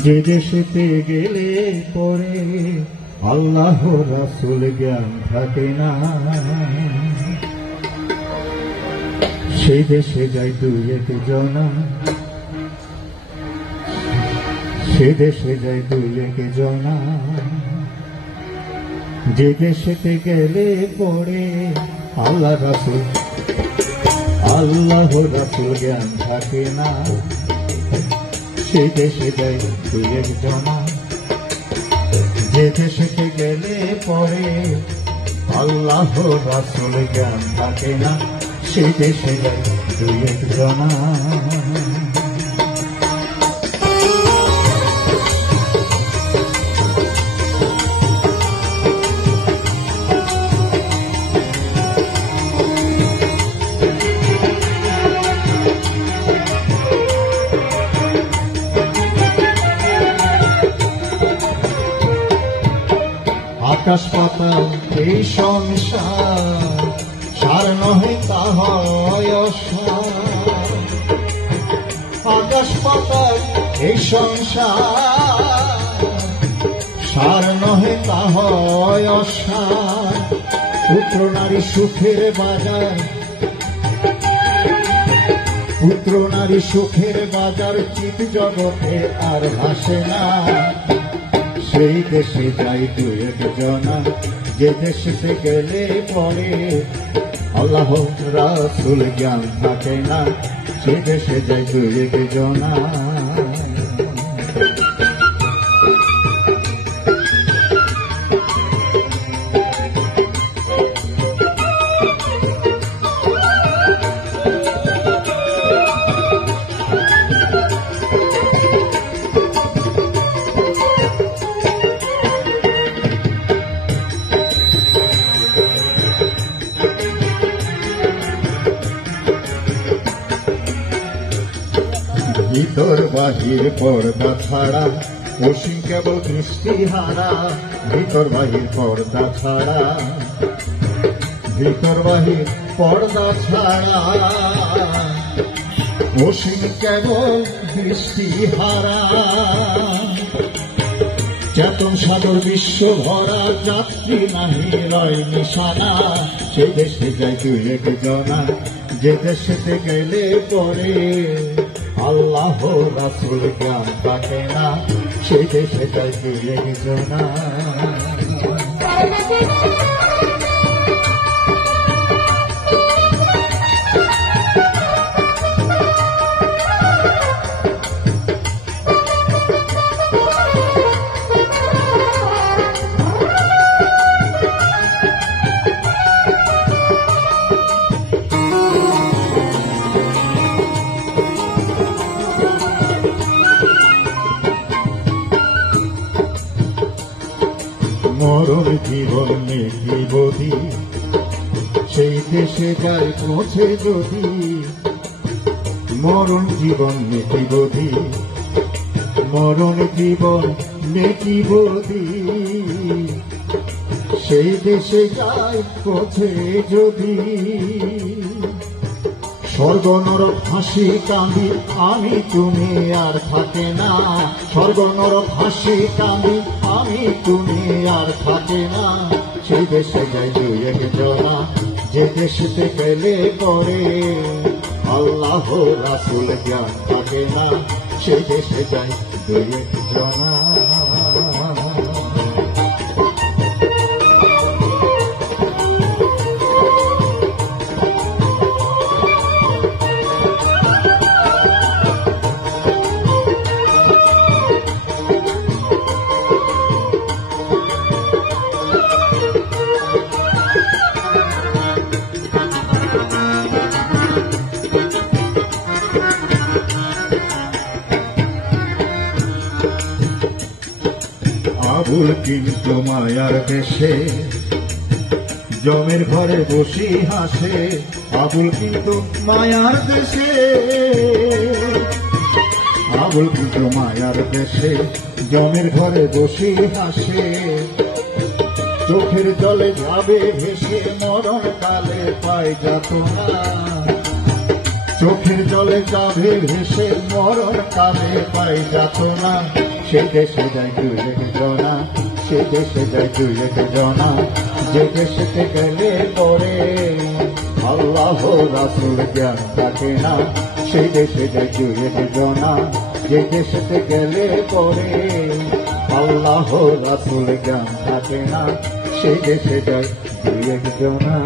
যে দেশেতে গেলে পরে আল্লাহ রাসূল জ্ঞান থাকে না, সেই দেশে যাই দুই এক জনা, সে দেশে যাই দুই এক জনা। যে দেশেতে গেলে পরে আল্লাহ রাসূল জ্ঞান থাকে না, সেই দেশে যাই দুই এক জনা। যে দেশেতে গেলে পরে আল্লাহ রাসূল জ্ঞান থাকে না, সেই দেশে যাই দুই এক জনা। আকাশ পাতাল এই সংসার, সার নহে তাহার অসার। আকাশ পাতাল এই সংসার, সার নহে তাহার অসার। পুত্র নারী সুখের বাজার, পুত্র নারী সুখের বাজার, চিত জগতে আর ভাসে না, সেই দেশে যাই দুই এক জনা। যে দেশেতে গেলে পরে আল্লাহ রাসূল জ্ঞান থাকে না, সে দেশে যাই দুই এক জনা। ভিতর বাহির পর্দা ছাড়া, অসীম কেবল দৃষ্টিহারা। ভিতর বাহির পর্দা ছাড়া, ভিতর বাহির পর্দা ছাড়া, অসীম কেবল দৃষ্টিহারা। চেতন সাগর বিশ্ব ভরা, যাত্রী নাহি রয় নিশানা, সে দেশে যাই দুই এক জনা। যে দেশেতে গেলে পরে আল্লাহ রাসূল জ্ঞান থাকে না, সেই দেশে যাই দুই এক জনা। মরণ জীবন নেই বধি, সেই দেশে যাই পৌঁছে যদি। মরণ জীবন নেই বধি, মরণ জীবন নেই বধি, সেই দেশে যাই পৌঁছে যদি। স্বর্গ নরক হাসি কাঁদি আমি তুমি আর থাকে না, স্বর্গ নরক হাসি কাঁদি আমি তুমি আর থাকে না, সেই দেশে যাই দুই এক জনা। যে দেশেতে গেলে পরে আল্লাহ রাসূল জ্ঞান থাকে না, সেই দেশে যাই দুই এক জনা। আবুল কিন্তু মায়ার দেশে, জমের ঘরে বসি হাসে। আবুল কিন্তু মায়ার দেশে, আবুল কিন্তু মায়ার দেশে, জমের ঘরে বসি হাসে। চোখের জলে যাবে ভেসে, মরণ কালে পাই যাতনা। চোখের জলে যাবে ভেসে, মরণ কালে পাই যাতনা। সে দেশে যায় দুই এক জনা, সে দেশে যায় দুই এক জনা, যে দেশেতে গেলে পরে আল্লাহ রাসূল জ্ঞান থাকে না। সেই দেশে যায় দুই এক জনা, যে দেশেতে গেলে পরে আল্লাহ রাসূল জ্ঞান থাকে না। সেই দেশে যায় দুই এক জনা।